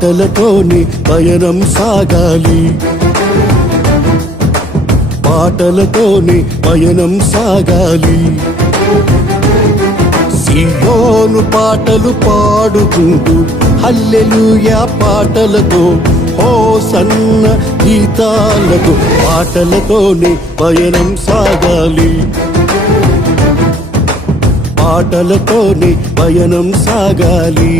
పాటలతోనే పయనం సాగాలి, పాటలతోనే పయనం సాగాలి. సీయోను పాటలు పాడుకుంటూ హల్లెలూయా పాటలతో, హోసన్న గీతాలతో, పాటలతోనే పయనం సాగాలి, పాటలతోనే పయనం సాగాలి.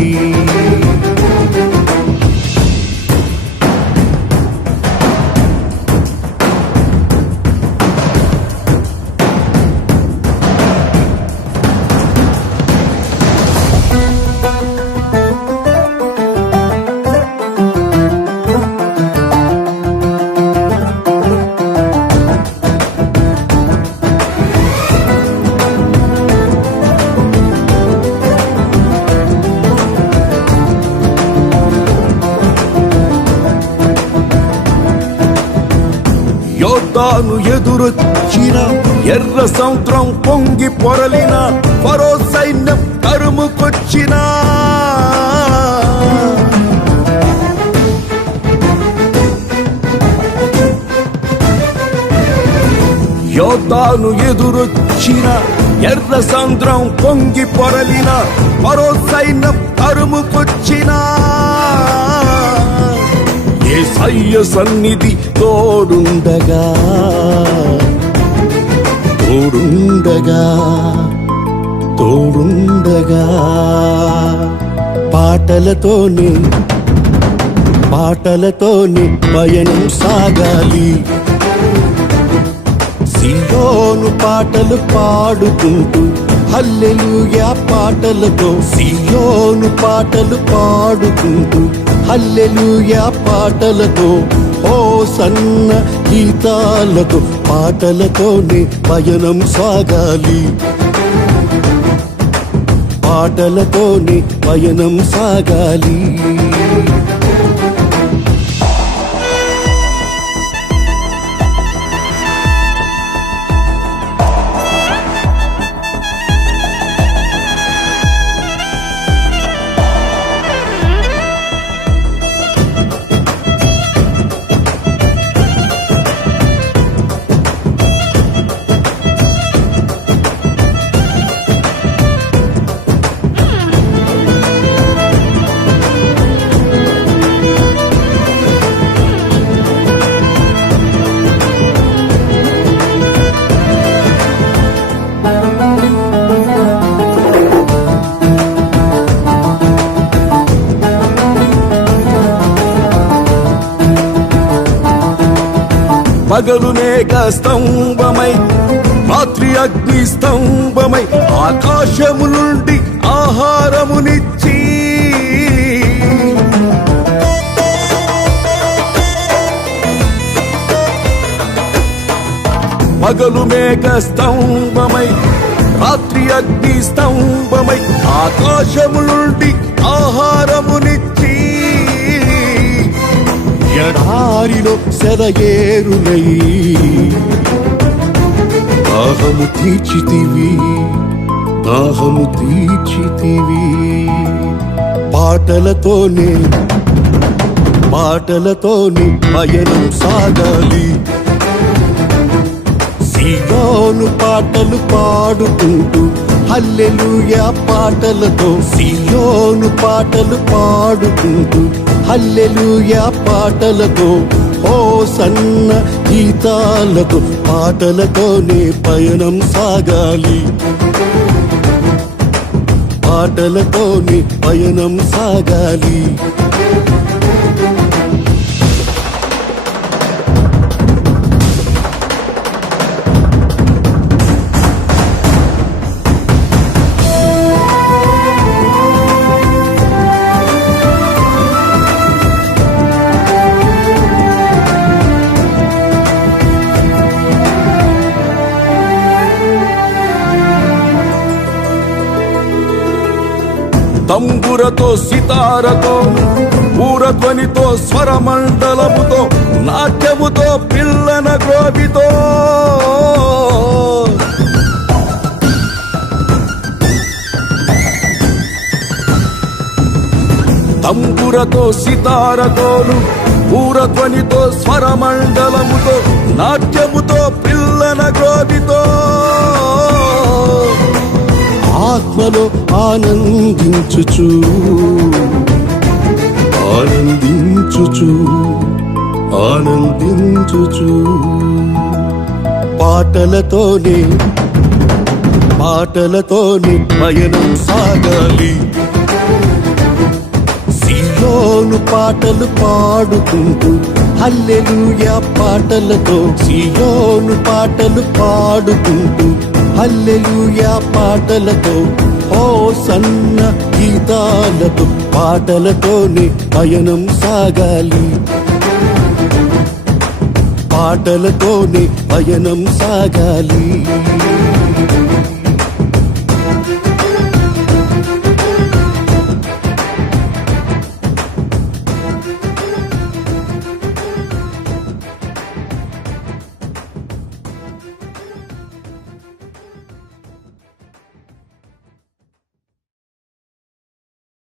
యోర్దాను ఎదురొచ్చిన ఎర్ర సముద్రం పొంగి పొరలిన, ఫరో సైన్యం తరుముకొచ్చిన, యోర్దాను ఎదురొచ్చిన ఎర్ర సముద్రం పొంగి పొరలిన, ఫరో సైన్యం తరుముకొచ్చిన, యేసయ్య సన్నిధి తోడుండగా, తోడుండగా, తోడుండగా. పాటలతోనే, పాటలతోనే పయనం సాగాలి, సీయోను పాటలు పాడుకుంటూ హల్లెలూయా పాటలతో, సీయోను పాటలు పాడుకుంటూ హల్లెలూయా పాటలతో, హోసన్న గీతాలతో, పాటలతోనే పయనం సాగాలి, పాటలతోనే పయనం సాగాలి. పగలు మేఘ స్తంభమై, రాత్రి అగ్ని స్తంభమై, ఆకాశము నుండి ఆహారమునిచ్చి, పగలు మేఘ స్తంభమై, రాత్రి అగ్ని స్తంభమై, ఆకాశము నుండి ఆహారమునిచ్చి, ఎడారిలో సెలయేరులై దాహము తీర్చితివి, దాహము తీర్చితివి. పాటలతోనే, పాటలతోనే పయనం సాగాలి, సీయోను పాటలు పాడుకుంటూ హల్లెలూయా పాటలతో, సీయోను పాటలు పాడుకుంటూ హల్లెలూయా పాటలతో, హోసన్న గీతాలతో, పాటలతోనే పయనం సాగాలి, పాటలతోనే పయనం సాగాలి. తంబురతో, సితారతో, ఊరధ్వనితో, స్వరమండలముతో, నాట్యముతో, పిల్లన గ్రోవితో, తంబురతో, సితారతో, సితారతోను ఊరధ్వనితో స్వరమండలముతో నాట్యముతో పిల్లన గ్రోవితో ఆత్మలో ఆనందించుచు ఆనందించుచు ఆనందించుచు పాటలతోనే పయనం సాగాలి సియోను పాటలు పాడుకుంటూ హల్లెలూయా పాటలతో సియోను పాటలు పాడుకుంటూ హల్లెలూయా పాటలతో హోసన్న గీతాలతో పాటలతోనే పయనం సాగాలి పాటలతోనే పయనం సాగాలి